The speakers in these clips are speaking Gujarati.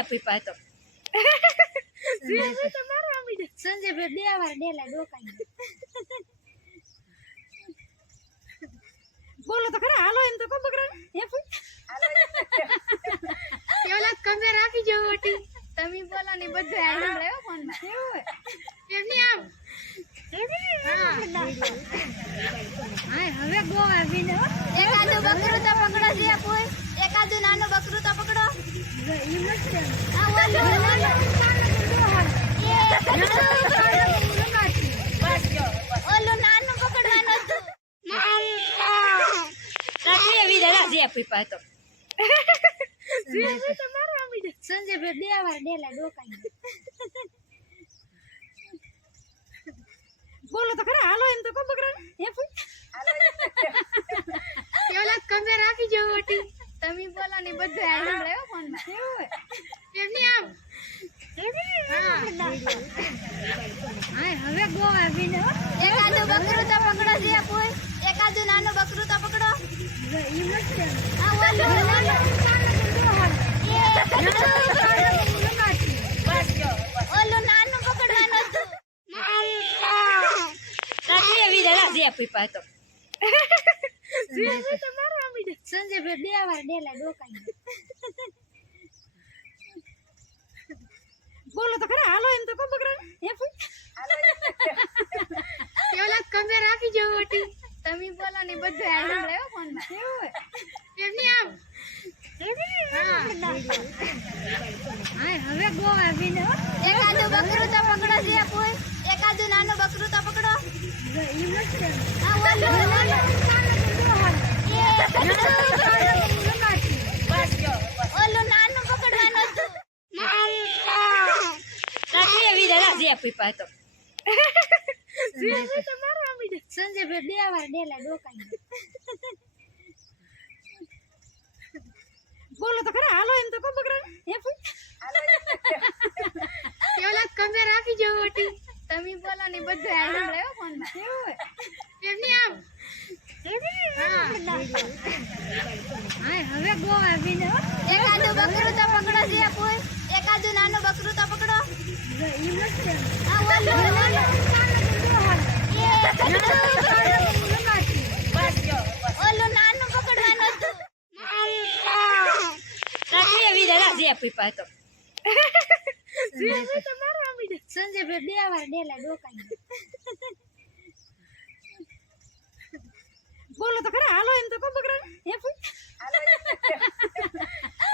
આપી પાતો સંજય ભાઈ 2 વાર ડેલા ડોકાઈ બોલો તો ખરા હાલો એમ તો કો બકરા હે કેવલા કમે રાખી જો ઓટી તમે બોલો ને બધું આઈ રહ્યો ફોન માં એવું એમની આમ હા હવે ગો આવીને એકાદું બકરું તો પકડો છે કોઈ એકાદું નાનું બકરું તો પકડો ઈ મસ્ત હા ઓલો ઓલો નાનું પકડવાનું હતું કાકી આવી દાદા જે આપી પાતો સંજય ભાઈ 2 વાર ડેલા ડોકાઈ બોલો તો ખરા હાલો એમ તો કો બકરા હે કેવલા કમે રાખી જો ઓટી તમે બોલો ને બધું આઈ રહ્યો ફોન માં એવું એમની આમ હા હવે ગો આવીને એકાદું બકરું તો પકડો છે કોઈ એકાદું નાનું બકરું તો પકડો ઈ મસ્ત હા ઓલો ઓલો નાનું પકડવાનું હતું કાકી આવી દાદા જે આપી પાતો સંજય ભાઈ 2 વાર ડેલા ડોકાઈ બોલો તો ખરા હાલો એમ તો કો બકરા હે કેવલા કમે રાખી જો ઓટી તમે બોલો ને બધું આઈ રહ્યો ફોન માં એવું એમની આમ હા હવે ગો આવીને એકાદું બકરું તો પકડો છે કોઈ એકાદું નાનું બકરું તો પકડો ઈ મસ્ત હા ઓલો ઓલો નાનું પકડવાનું હતું કાકી આવી દાદા જે આપી પાતો સંજય ભાઈ 2 વાર ડેલા ડોકાઈ બોલો તો ખરા હાલો એમ તો કો બકરા હે કેવલા કમે રાખી જો ઓટી તમે બોલો ને બધું આઈ રહ્યો ફોન માં એવું એમની આમ હા હવે ગો આવીને એકાદું બકરું તો પકડો છે કોઈ એકાદું નાનું બકરું તો પકડો ઈ મસ્ત હા ઓલો ઓલો નાનું પકડવાનું હતું કાકી આવી દાદા જે આપી પાતો સંજય ભાઈ 2 વાર ડેલા ડોકાઈ બોલો તો ખરા હાલો એમ તો કો બકરા હે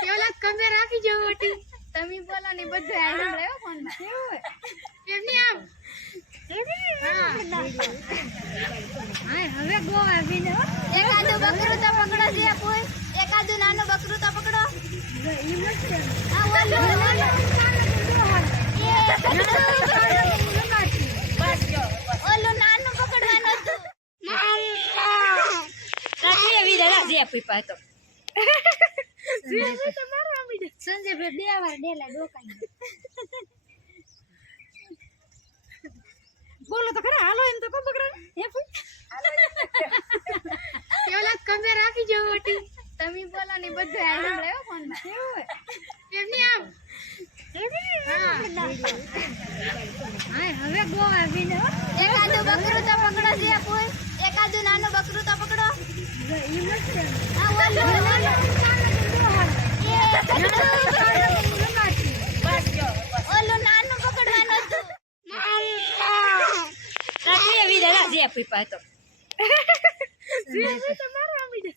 કેવલા કમે રાખી જો ઓટી તમે બોલો ને બધું આઈ રહ્યો ફોન માં એવું એમની આમ હા હવે ગો આવીને એકાદું બકરું તો પકડો છે કોઈ એકાદું નાનું બકરું તો પકડો ઈ મસ્ત હા ઓલો ઓલો નાનું પકડવાનું હતું કાકી આવી દાદા જે આપી પાતો સંજય ભાઈ 2 વાર ડેલા ડોકાઈ બોલો તો ખરા હાલો એમ તો કો બકરા હે કેવલા કમે રાખી જો ઓટી તમે બોલો ને બધું આઈ રહ્યો ફોન માં એવું એમની આમ હા હવે ગો આવીને એકાદું બકરું તો પકડો છે કોઈ એકાદું નાનું બકરું તો પકડો ઈ મસ્ત હા ઓલો ઓલો નાનું પકડવાનું હતું કાકી આવી દાદા જે આપી પાતો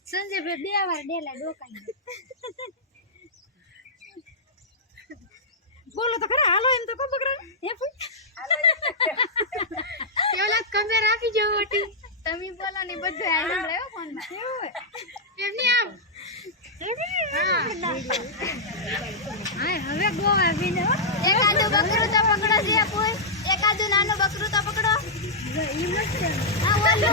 સંજય ભાઈ 2 વાર ડેલા ડોકાઈ બોલો તો ખરા હાલો એમ તો કો બકરા હે કેવલા કમે રાખી જો ઓટી તમે બોલો ને બધું આઈ રહ્યો ફોન માં એવું એમની આમ હા હવે ગો આવીને એકાદું બકરું તો પકડો છે કોઈ એકાદું નાનું બકરું તો પકડો ઈ મસ્ત હા ઓલો